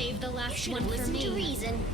Save the last Should one have for listened to me. reason.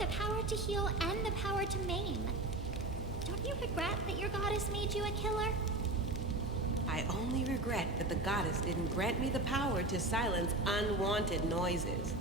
the power to heal and the power to maim. Don't you regret that your goddess made you a killer? I only regret that the goddess didn't grant me the power to silence unwanted noises.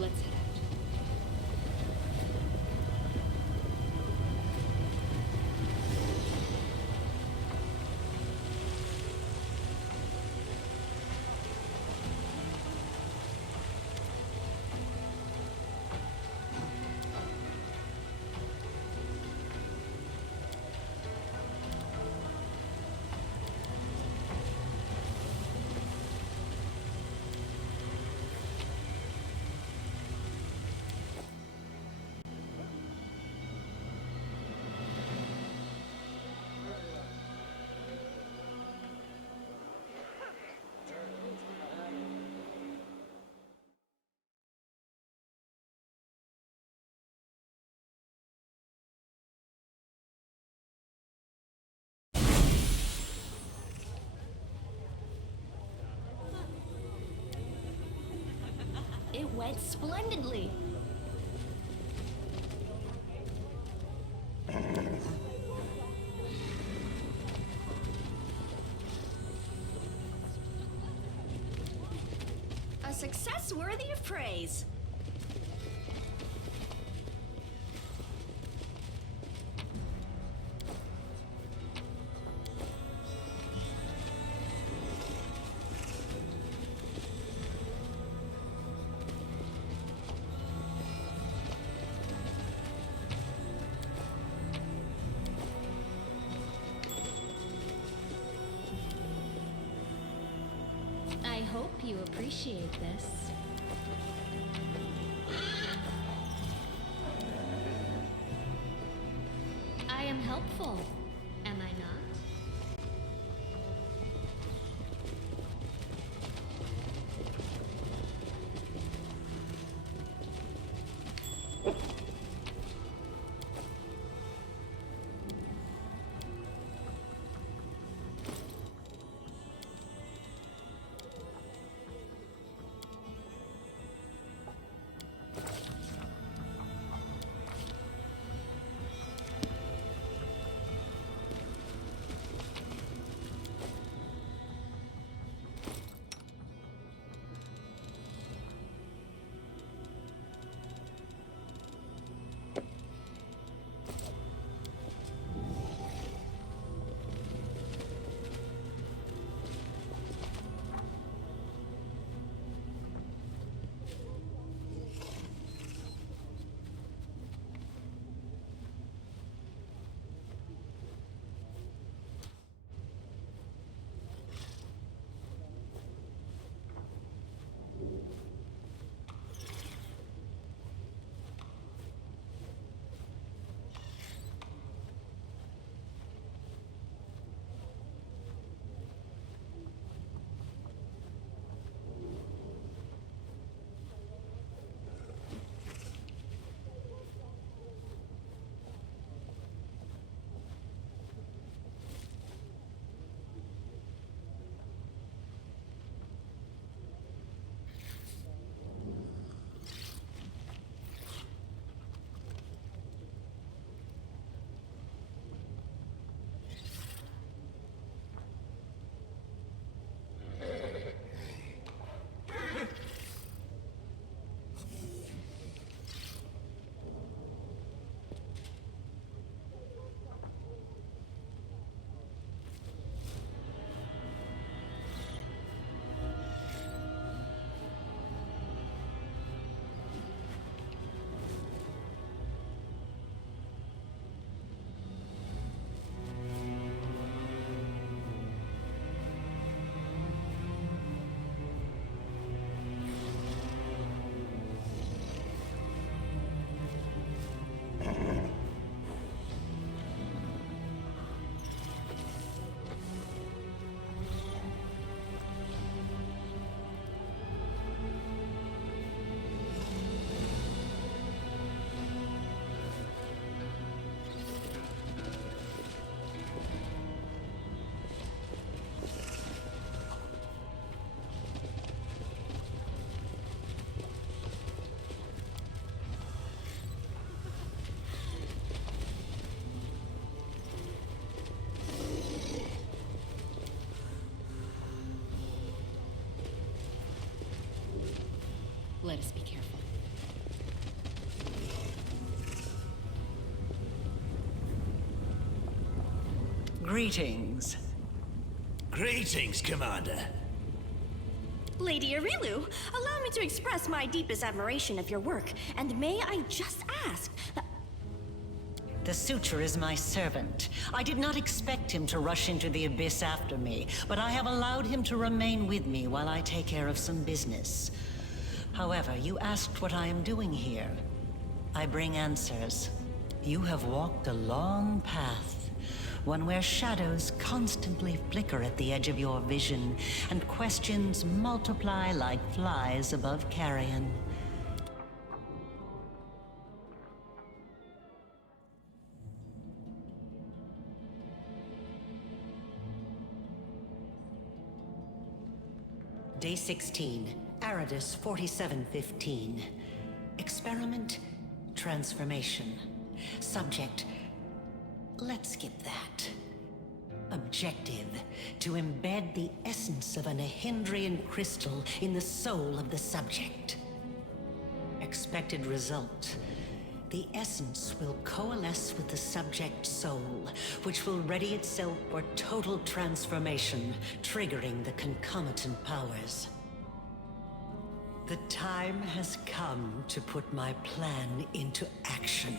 Let's head out. It went splendidly. A success worthy of praise. I hope you appreciate this. I am helpful, am I not? Greetings. Greetings, Commander. Lady Arilu, allow me to express my deepest admiration of your work, and may I just ask... The Suture is my servant. I did not expect him to rush into the abyss after me, but I have allowed him to remain with me while I take care of some business. However, you asked what I am doing here. I bring answers. You have walked a long path, one where shadows constantly flicker at the edge of your vision, and questions multiply like flies above carrion. Day 16, Aridus 4715. Experiment, transformation. Subject, let's skip that. Objective, to embed the essence of a Nahindrian crystal in the soul of the subject. Expected result, the essence will coalesce with the subject's soul, which will ready itself for total transformation, triggering the concomitant powers. The time has come to put my plan into action.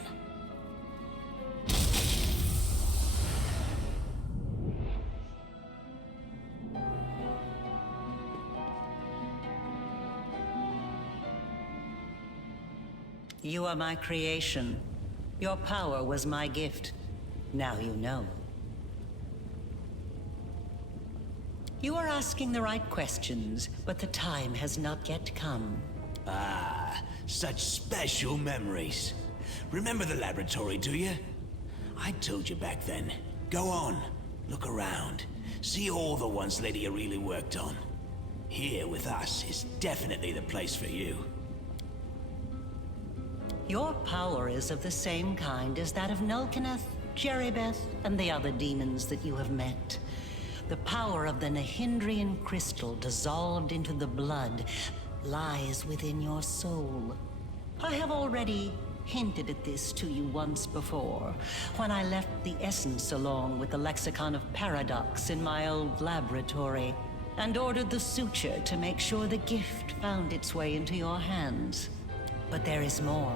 You are my creation. Your power was my gift. Now you know. You are asking the right questions, but the time has not yet come. Ah, such special memories. Remember the laboratory, do you? I told you back then. Go on, look around. See all the ones Lady Arilu worked on. Here with us is definitely the place for you. Your power is of the same kind as that of Nulkineth, Jeribeth, and the other demons that you have met. The power of the Nahindrian crystal dissolved into the blood lies within your soul. I have already hinted at this to you once before, when I left the essence along with the lexicon of paradox in my old laboratory, and ordered the suture to make sure the gift found its way into your hands. But there is more.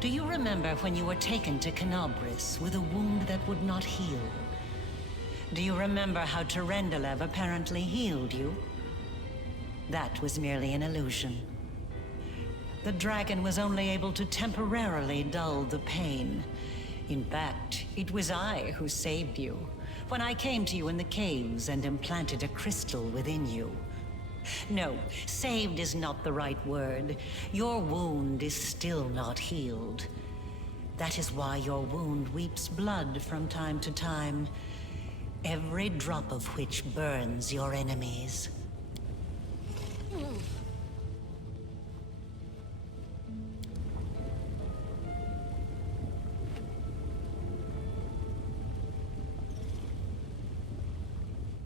Do you remember when you were taken to Canobris with a wound that would not heal? Do you remember how Terendelev apparently healed you? That was merely an illusion. The dragon was only able to temporarily dull the pain. In fact, it was I who saved you, when I came to you in the caves and implanted a crystal within you. No, saved is not the right word. Your wound is still not healed. That is why your wound weeps blood from time to time, every drop of which burns your enemies.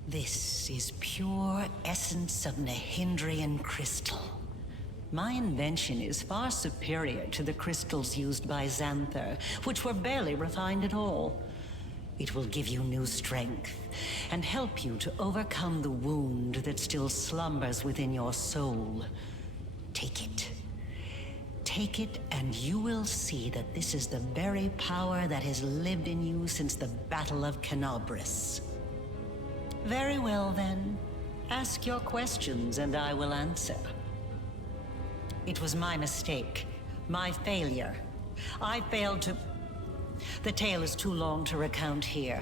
This is pure essence of Nahindrian crystal. My invention is far superior to the crystals used by Xanther, which were barely refined at all. It will give you new strength, and help you to overcome the wound that still slumbers within your soul. Take it. Take it, and you will see that this is the very power that has lived in you since the Battle of Canobris. Very well, then. Ask your questions, and I will answer. It was my mistake. My failure. I failed to... The tale is too long to recount here.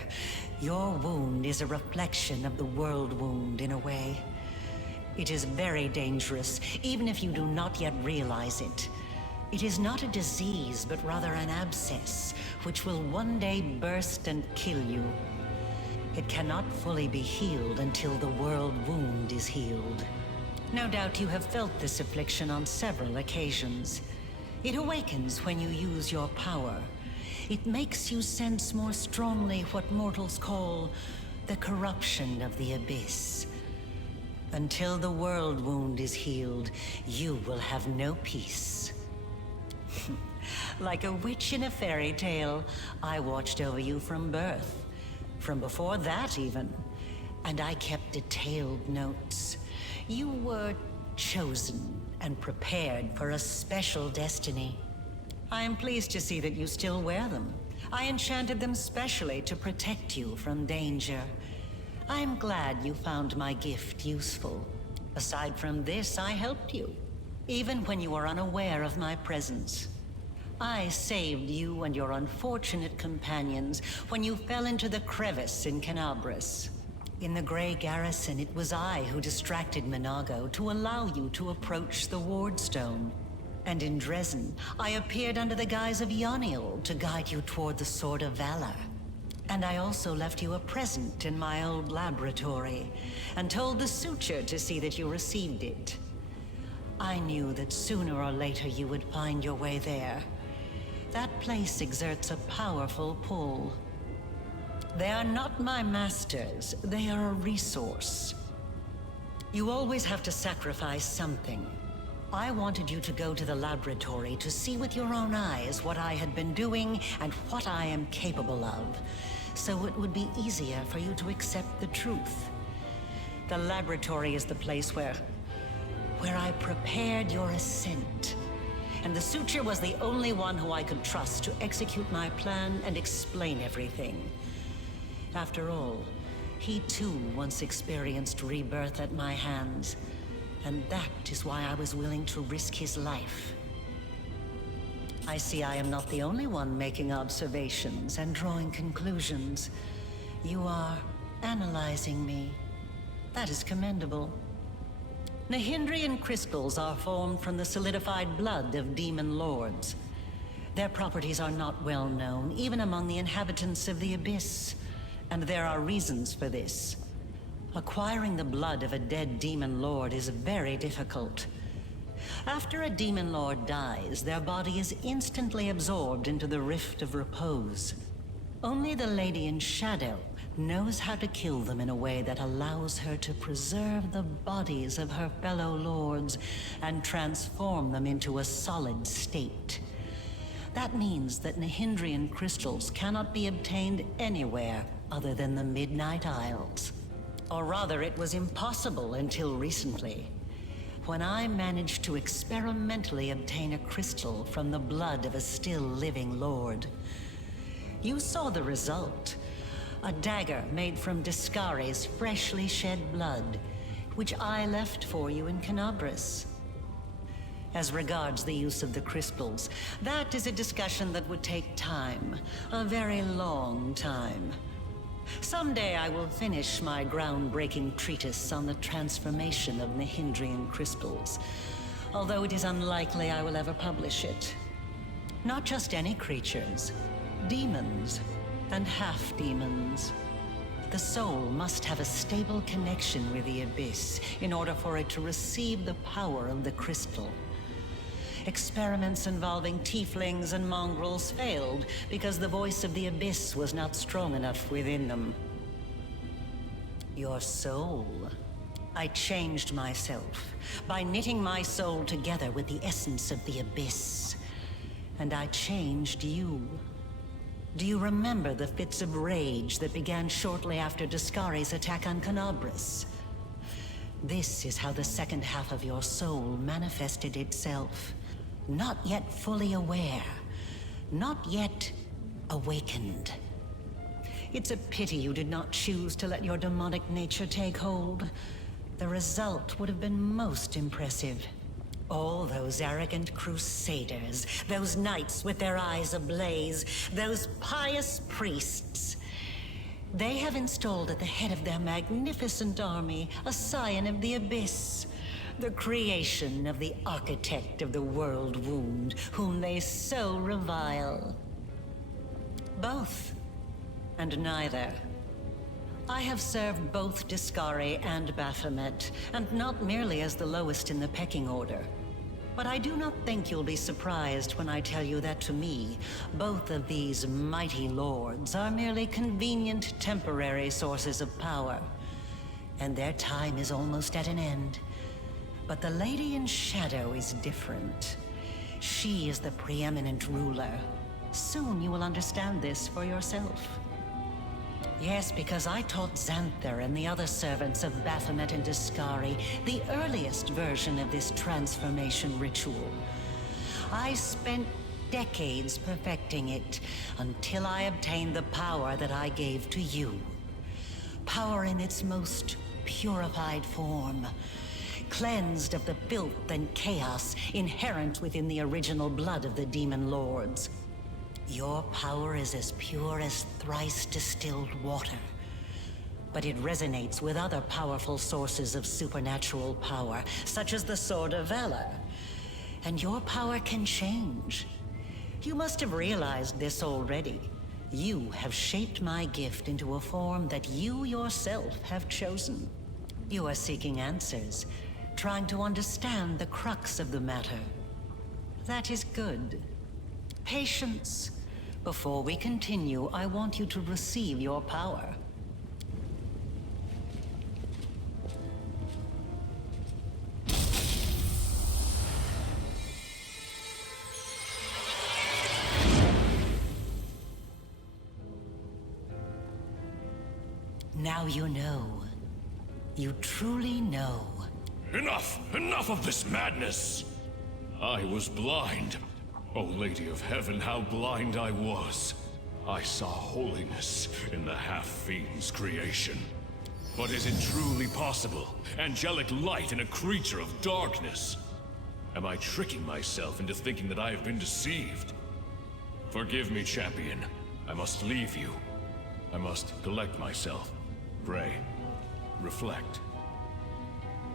Your wound is a reflection of the world wound, in a way. It is very dangerous, even if you do not yet realize it. It is not a disease, but rather an abscess, which will one day burst and kill you. It cannot fully be healed until the world wound is healed. No doubt you have felt this affliction on several occasions. It awakens when you use your power. It makes you sense more strongly what mortals call the corruption of the abyss. Until the world wound is healed, you will have no peace. Like a witch in a fairy tale, I watched over you from birth. From before that, even. And I kept detailed notes. You were chosen and prepared for a special destiny. I am pleased to see that you still wear them. I enchanted them specially to protect you from danger. I am glad you found my gift useful. Aside from this, I helped you, even when you were unaware of my presence. I saved you and your unfortunate companions when you fell into the crevice in Canabras. In the Grey Garrison, it was I who distracted Minago to allow you to approach the Wardstone. And in Dresden, I appeared under the guise of Yoniel to guide you toward the Sword of Valor. And I also left you a present in my old laboratory, and told the Suture to see that you received it. I knew that sooner or later you would find your way there. That place exerts a powerful pull. They are not my masters, they are a resource. You always have to sacrifice something. I wanted you to go to the laboratory to see with your own eyes what I had been doing and what I am capable of, so it would be easier for you to accept the truth. The laboratory is the place where I prepared your ascent. And the Suture was the only one who I could trust to execute my plan and explain everything. After all, he too once experienced rebirth at my hands. And that is why I was willing to risk his life. I see I am not the only one making observations and drawing conclusions. You are analyzing me. That is commendable. Nahindrian crystals are formed from the solidified blood of demon lords. Their properties are not well known, even among the inhabitants of the Abyss. And there are reasons for this. Acquiring the blood of a dead demon lord is very difficult. After a demon lord dies, their body is instantly absorbed into the Rift of Repose. Only the Lady in Shadow knows how to kill them in a way that allows her to preserve the bodies of her fellow lords and transform them into a solid state. That means that Nahindrian crystals cannot be obtained anywhere other than the Midnight Isles. Or rather, it was impossible until recently, when I managed to experimentally obtain a crystal from the blood of a still living lord. You saw the result. A dagger made from Deskari's freshly shed blood, which I left for you in Canabras. As regards the use of the crystals, that is a discussion that would take time, a very long time. Someday I will finish my groundbreaking treatise on the transformation of Nahindrian crystals, although it is unlikely I will ever publish it. Not just any creatures, demons and half-demons. The soul must have a stable connection with the Abyss in order for it to receive the power of the crystal. Experiments involving tieflings and mongrels failed because the voice of the Abyss was not strong enough within them. Your soul. I changed myself by knitting my soul together with the essence of the Abyss. And I changed you. Do you remember the fits of rage that began shortly after Deskari's attack on Canabras? This is how the second half of your soul manifested itself. Not yet fully aware, not yet awakened. It's a pity you did not choose to let your demonic nature take hold. The result would have been most impressive. All those arrogant crusaders, those knights with their eyes ablaze, those pious priests. They have installed at the head of their magnificent army a scion of the Abyss. The creation of the architect of the world wound, whom they so revile. Both, and neither. I have served both Deskari and Baphomet, and not merely as the lowest in the pecking order. But I do not think you'll be surprised when I tell you that to me, both of these mighty lords are merely convenient temporary sources of power. And their time is almost at an end. But the Lady in Shadow is different. She is the preeminent ruler. Soon you will understand this for yourself. Yes, because I taught Xanther and the other servants of Baphomet and Deskari the earliest version of this transformation ritual. I spent decades perfecting it until I obtained the power that I gave to you. Power in its most purified form, cleansed of the filth and chaos inherent within the original blood of the demon lords. Your power is as pure as thrice distilled water, but it resonates with other powerful sources of supernatural power, such as the Sword of Valor. And your power can change. You must have realized this already. You have shaped my gift into a form that you yourself have chosen. You are seeking answers, trying to understand the crux of the matter. That is good. Patience. Before we continue, I want you to receive your power. Now you know. You truly know. Enough! Enough of this madness! I was blind. O Lady of Heaven, how blind I was. I saw holiness in the half-fiend's creation. But is it truly possible? Angelic light in a creature of darkness? Am I tricking myself into thinking that I have been deceived? Forgive me, champion. I must leave you. I must collect myself. Pray. Reflect.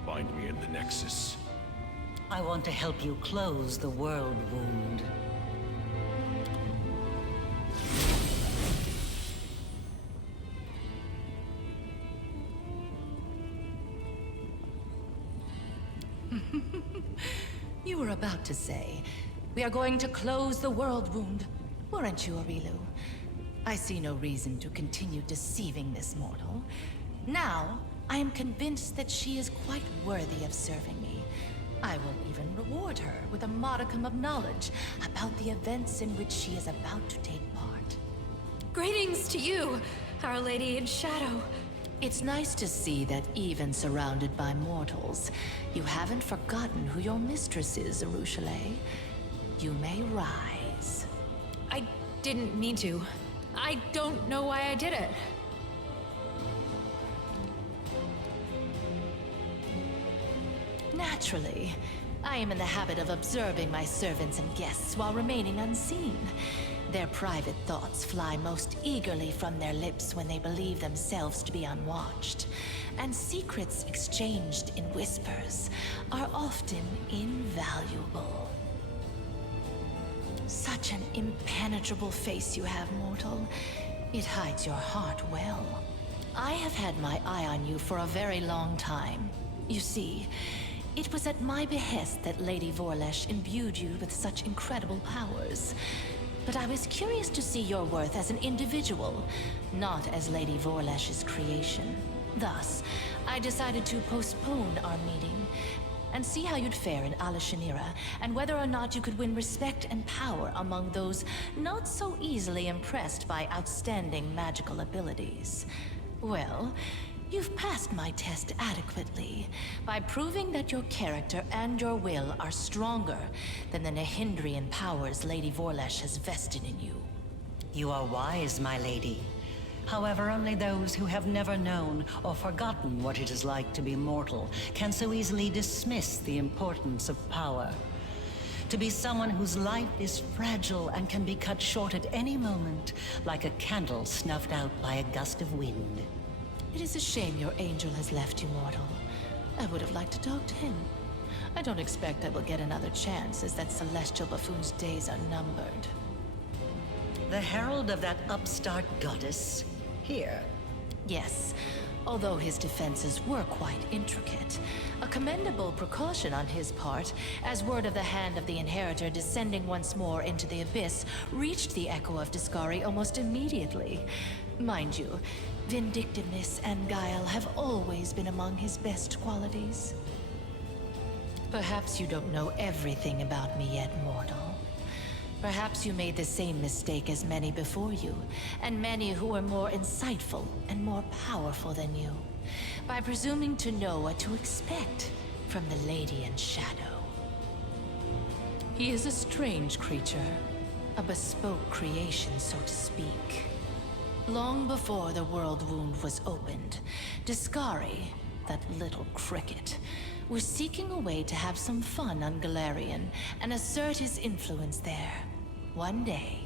Find me in the Nexus. I want to help you close the world wound. You were about to say, we are going to close the world wound, weren't you, Aurilu? I see no reason to continue deceiving this mortal. Now, I am convinced that she is quite worthy of serving me. I will even reward her with a modicum of knowledge about the events in which she is about to take part. Greetings to you, Our Lady in Shadow. It's nice to see that even surrounded by mortals, you haven't forgotten who your mistress is, Arueshalae. You may rise. I didn't mean to. I don't know why I did it. Naturally. I am in the habit of observing my servants and guests while remaining unseen. Their private thoughts fly most eagerly from their lips when they believe themselves to be unwatched. And secrets exchanged in whispers are often invaluable. Such an impenetrable face you have, mortal. It hides your heart well. I have had my eye on you for a very long time. You see, it was at my behest that Lady Vorlesh imbued you with such incredible powers. But I was curious to see your worth as an individual, not as Lady Vorlesh's creation. Thus, I decided to postpone our meeting and see how you'd fare in Arueshalae, and whether or not you could win respect and power among those not so easily impressed by outstanding magical abilities. Well, you've passed my test adequately by proving that your character and your will are stronger than the Nehindrian powers Lady Vorlesh has vested in you. You are wise, my lady. However, only those who have never known or forgotten what it is like to be mortal can so easily dismiss the importance of power. To be someone whose life is fragile and can be cut short at any moment, like a candle snuffed out by a gust of wind. It is a shame your angel has left you, mortal. I would have liked to talk to him. I don't expect I will get another chance, as that celestial buffoon's days are numbered. The herald of that upstart goddess? Here. Yes, although his defenses were quite intricate. A commendable precaution on his part, as word of the hand of the inheritor descending once more into the abyss reached the echo of Deskari almost immediately. Mind you, vindictiveness and guile have always been among his best qualities. Perhaps you don't know everything about me yet, mortal. Perhaps you made the same mistake as many before you, and many who were more insightful and more powerful than you, by presuming to know what to expect from the Lady in Shadow. He is a strange creature, a bespoke creation, so to speak. Long before the world wound was opened, Deskari, that little cricket, was seeking a way to have some fun on Galarian and assert his influence there. One day,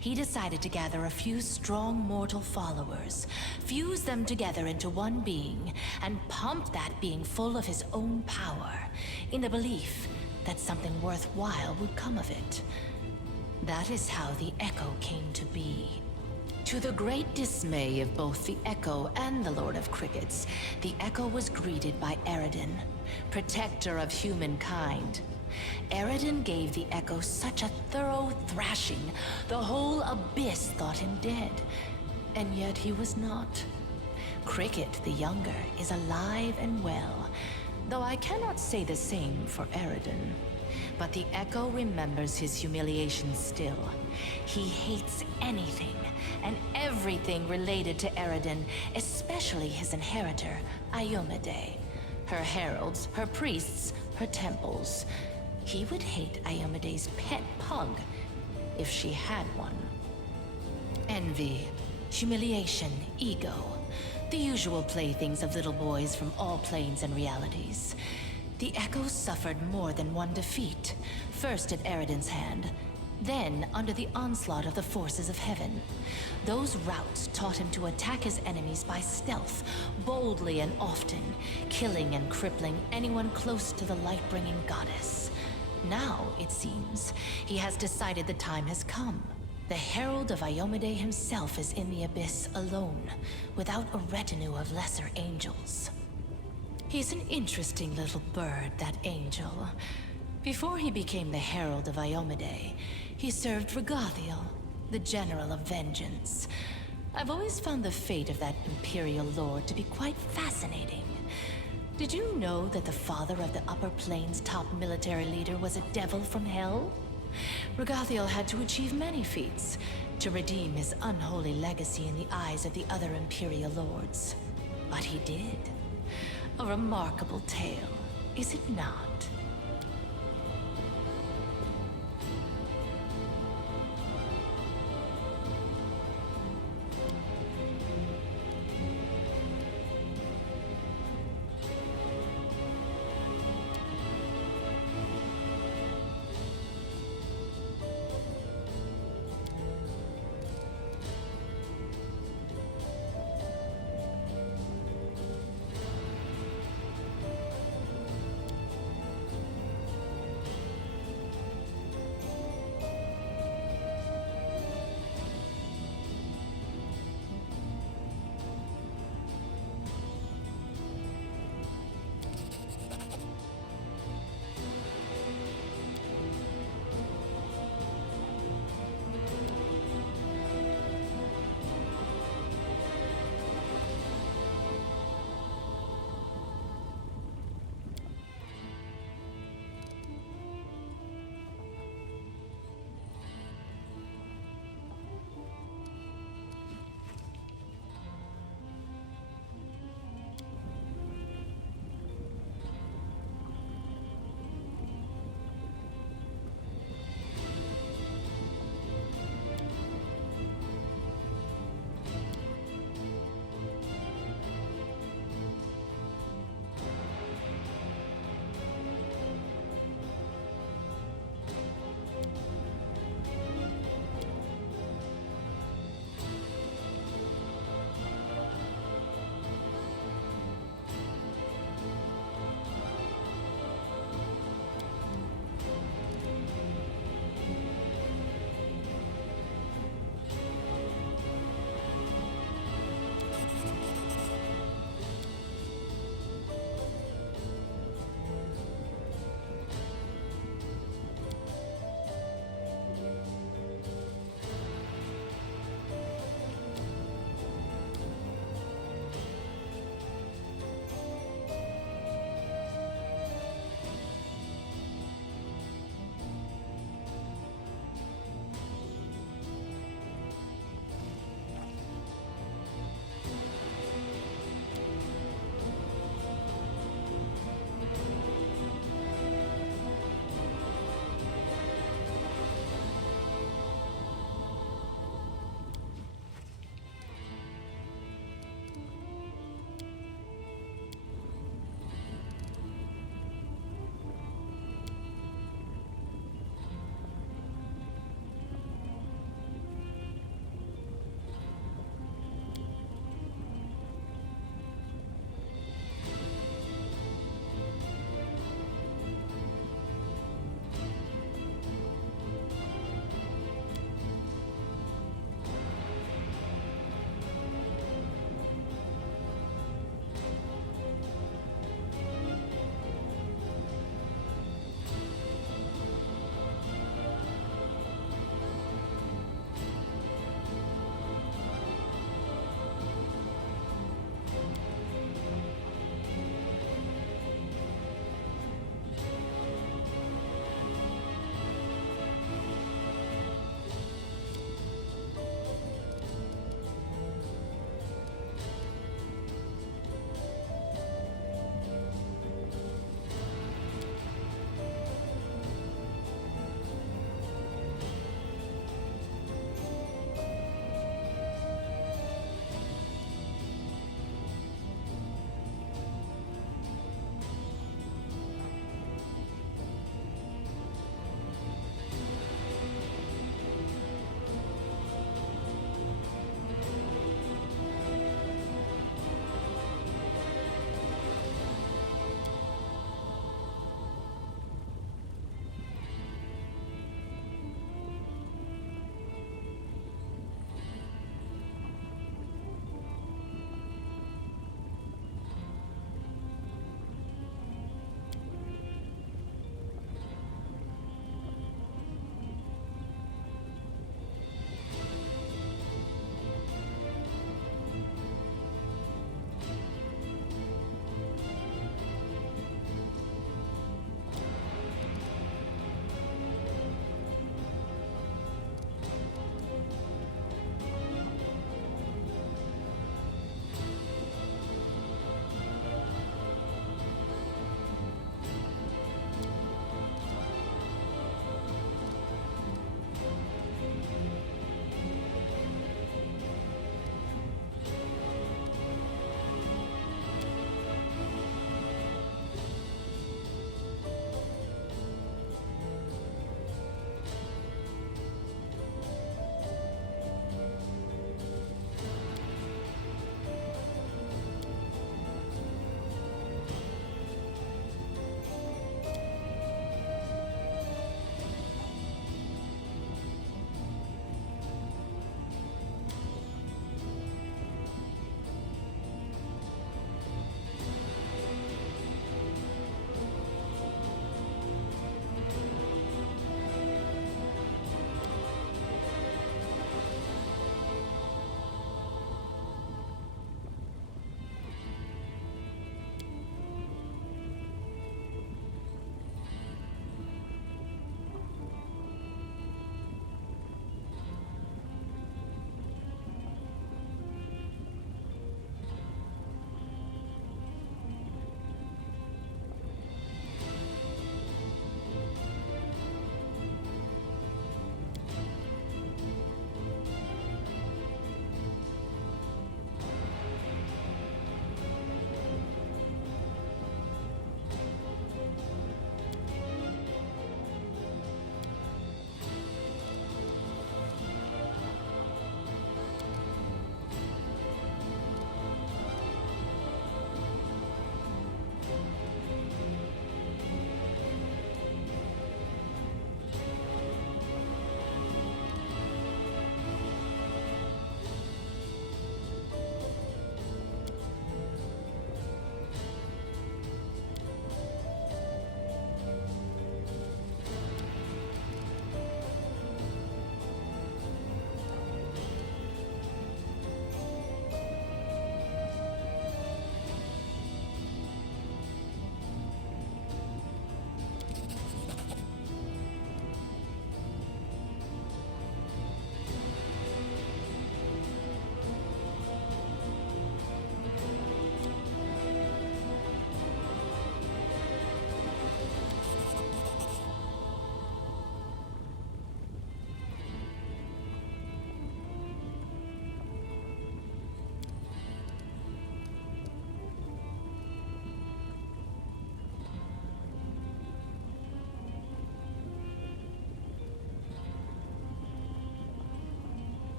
he decided to gather a few strong mortal followers, fuse them together into one being, and pump that being full of his own power, in the belief that something worthwhile would come of it. That is how the Echo came to be. To the great dismay of both the Echo and the Lord of Crickets, the Echo was greeted by Eridan, protector of humankind. Eridan gave the Echo such a thorough thrashing, the whole Abyss thought him dead. And yet he was not. Cricket, the younger, is alive and well, though I cannot say the same for Eridan. But the Echo remembers his humiliation still. He hates anything and everything related to Eridan, especially his inheritor, Iomedae. Her heralds, her priests, her temples. He would hate Iomedae's pet pug, if she had one. Envy, humiliation, ego. The usual playthings of little boys from all planes and realities. The Echo suffered more than one defeat, first at Eridan's hand, then under the onslaught of the forces of heaven. Those routes taught him to attack his enemies by stealth, boldly and often, killing and crippling anyone close to the light-bringing goddess. Now, it seems, he has decided the time has come. The Herald of Iomedae himself is in the Abyss alone, without a retinue of lesser angels. He's an interesting little bird, that angel. Before he became the Herald of Iomedae, he served Regathiel, the General of Vengeance. I've always found the fate of that Imperial Lord to be quite fascinating. Did you know that the father of the Upper Plains' top military leader was a devil from hell? Regathiel had to achieve many feats to redeem his unholy legacy in the eyes of the other Imperial Lords. But he did. A remarkable tale, is it not?